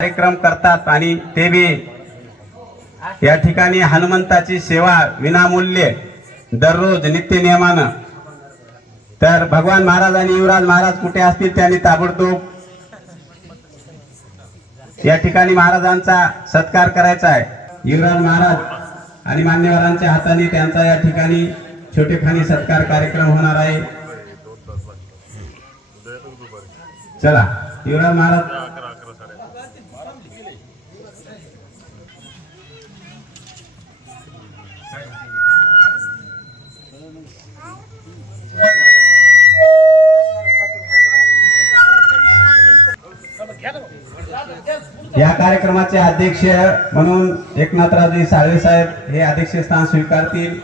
कार्यक्रम करतात आणि ते बी या ठिकाणी हनुमंताची सेवा विनामूल्य दररोज नित्य नियमानं तर भगवान महाराज आणि युवराज महाराज कुठे असतील त्यांनी ताबडतोब या ठिकाणी महाराजांचा सत्कार करायचा आहे. युवराज महाराज आणि मान्यवरांच्या हाताने त्यांचा या ठिकाणी छोटेखानी सत्कार कार्यक्रम होणार आहे. चला. युवराज महाराज. या कार्यक्रमाचे अध्यक्ष म्हणून एकनाथराजे साळवे साहेब हे अध्यक्षस्थान स्वीकारतील.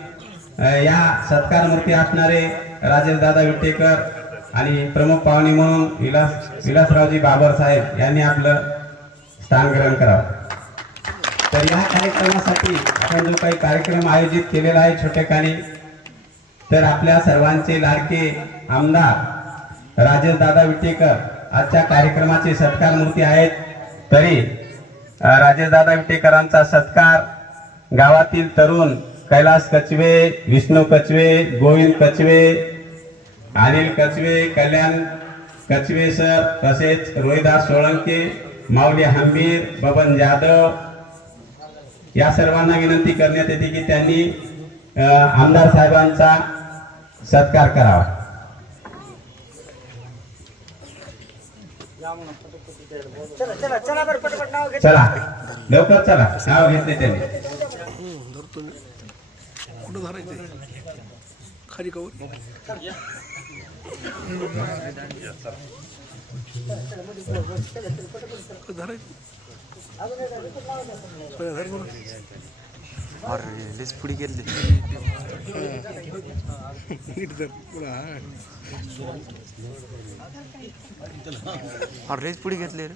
या सत्कार मूर्ती असणारे राजेश दादा विटेकर आणि प्रमुख पाहुणे म्हणून विलास विलासरावजी बाबर साहेब यांनी आपलं स्थान ग्रहण करावं. तर या कार्यक्रमासाठी आपण जो काही कार्यक्रम आयोजित केलेला आहे छोटेखानी तर आपल्या सर्वांचे लाडके आमदार राजेश दादा विटेकर आजच्या कार्यक्रमाचे सत्कार मूर्ती आहेत. तरी राजेश दादा विटेकरांचा सत्कार गावातील तरुण कैलास कचवे विष्णू कचवे गोविंद कचवे अनिल कचवे कल्याण कचवे सर तसेच रोहिदास सोळंके माऊली हंबीर बबन जाधव या सर्वांना विनंती करण्यात येते की त्यांनी आमदार साहेबांचा सत्कार करावा. चला. चला. नाव चला लवकर चला नाव घेतले त्यांनी अरे लेच पुढे गेले अरे पुढे घेतले रे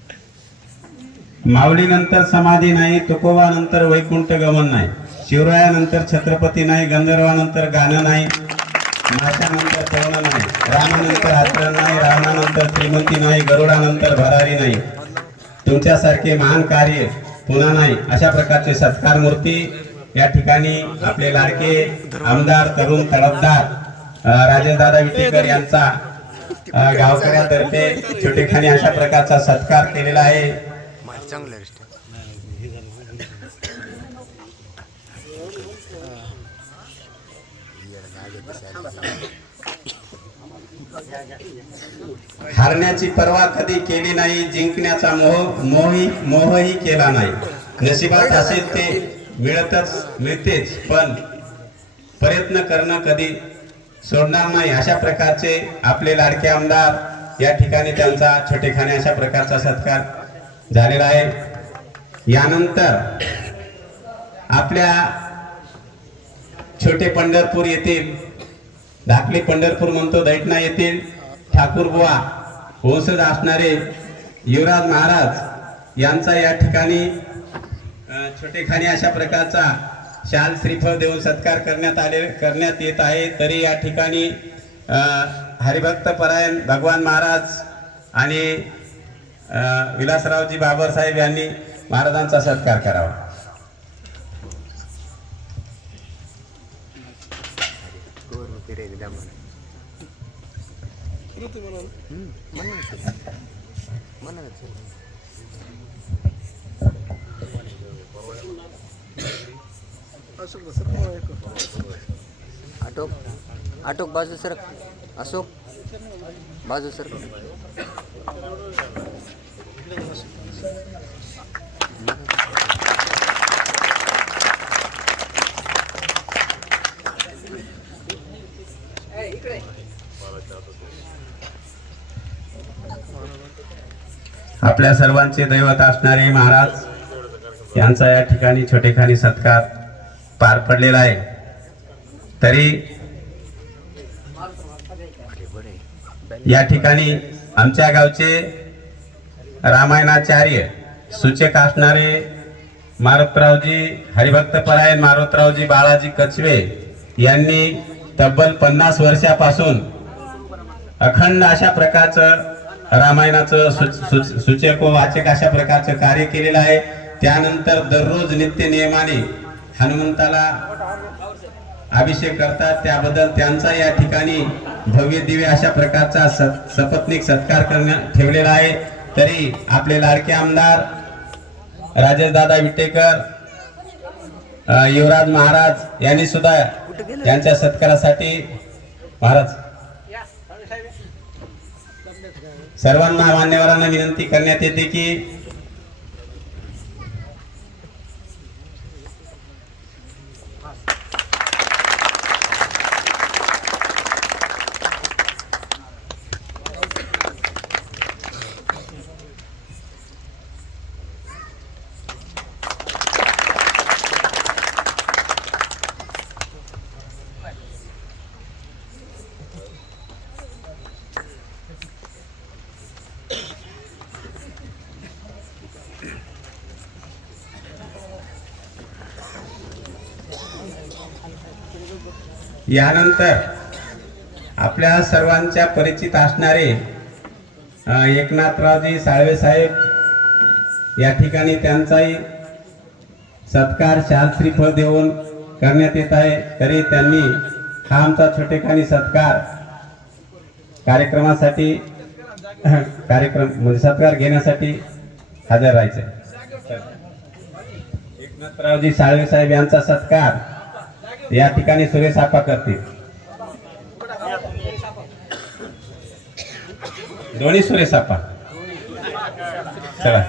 माऊलीनंतर समाधी नाही तुकोबानंतर वैकुंठ गमन नाही शिवरायानंतर छत्रपती नाही गंधर्वानंतर गाणं नाही नाशानंतर पवनं नाही. रामानंतर आचरण नाही रामानंतर श्रीमंती नाही गरुडानंतर भरारी नाही. तुमच्यासारखे महान कार्य पुन्हा नाही. अशा प्रकारचे सत्कार मूर्ती या ठिकाणी आपले लाडके आमदार तरुण तडफदार राजेशदादा विटेकर यांचा गावकऱ्यातर्फे छोटेखानी अशा प्रकारचा सत्कार केलेला आहे. हारण्याची पर्वा कधी केली नाही जिंकण्याचा मोह मोही मोहही केला नाही. नशिबात असेल ते मिळतच मिळतेच पण प्रयत्न करणं कधी सोडणार नाही. अशा प्रकारचे आपले लाडके आमदार या ठिकाणी त्यांचा छोटेखाने अशा प्रकारचा सत्कार झालेला आहे. यानंतर आपल्या छोटे पंढरपूर येथील धाकली पंढरपूर म्हणतो दैठणा येथील ठाकूरबुवा वंशज असणारे युवराज महाराज यांचा या ठिकाणी छोटेखानी अशा प्रकारचा शाल श्रीफळ देऊन सत्कार करण्यात आले करण्यात येत आहे. तरी या ठिकाणी हरिभक्त परायण भगवान महाराज आणि विलासरावजी बाबरसाहेब यांनी महाराजांचा सत्कार करावा. आटोक आटोक बाजू सर. अशोक बाजू सर. आपल्या सर्वांचे दैवत असणारे महाराज यांचा या ठिकाणी छोटेखानी सत्कार पार पडलेला आहे. तरी या ठिकाणी आमच्या गावचे रामायणाचार्य सूचक असणारे मारुतरावजी हरिभक्त परायण मारुतरावजी बाळाजी कचवे यांनी तब्बल पन्नास वर्षापासून अखंड अशा प्रकारचं रामायणाचं सु- सूचक व वाचक अशा प्रकारचं कार्य केलेलं आहे. त्यानंतर दररोज नित्य नियमाने हनुमंताला अभिषेक करतात. त्याबद्दल त्यांचा या ठिकाणी भव्य दिव्य अशा प्रकारचा सपत्निक सत्कार करण्यात ठेवलेला आहे. तरी आपले लाडके आमदार राजेश दादा विटेकर युवराज महाराज यांनी सुद्धा यांच्या सत्कारासाठी महाराज सर्वांना मान्यवरांना विनंती करण्यात येते की यानंतर आपल्या सर्वांच्या परिचित असणारे एकनाथरावजी साळवे साहेब या ठिकाणी त्यांचाही सत्कार शास्त्री फळ देऊन करण्यात येत आहे. तरी त्यांनी हा आमचा छोटेखानी सत्कार कार्यक्रमासाठी कार्यक्रम म्हणजे सत्कार घेण्यासाठी हजर राहायचे एकनाथरावजी साळवे साहेब यांचा सत्कार या ठिकाणी सुरेश आपा करतील. दोन्ही सुरेश आपा चला.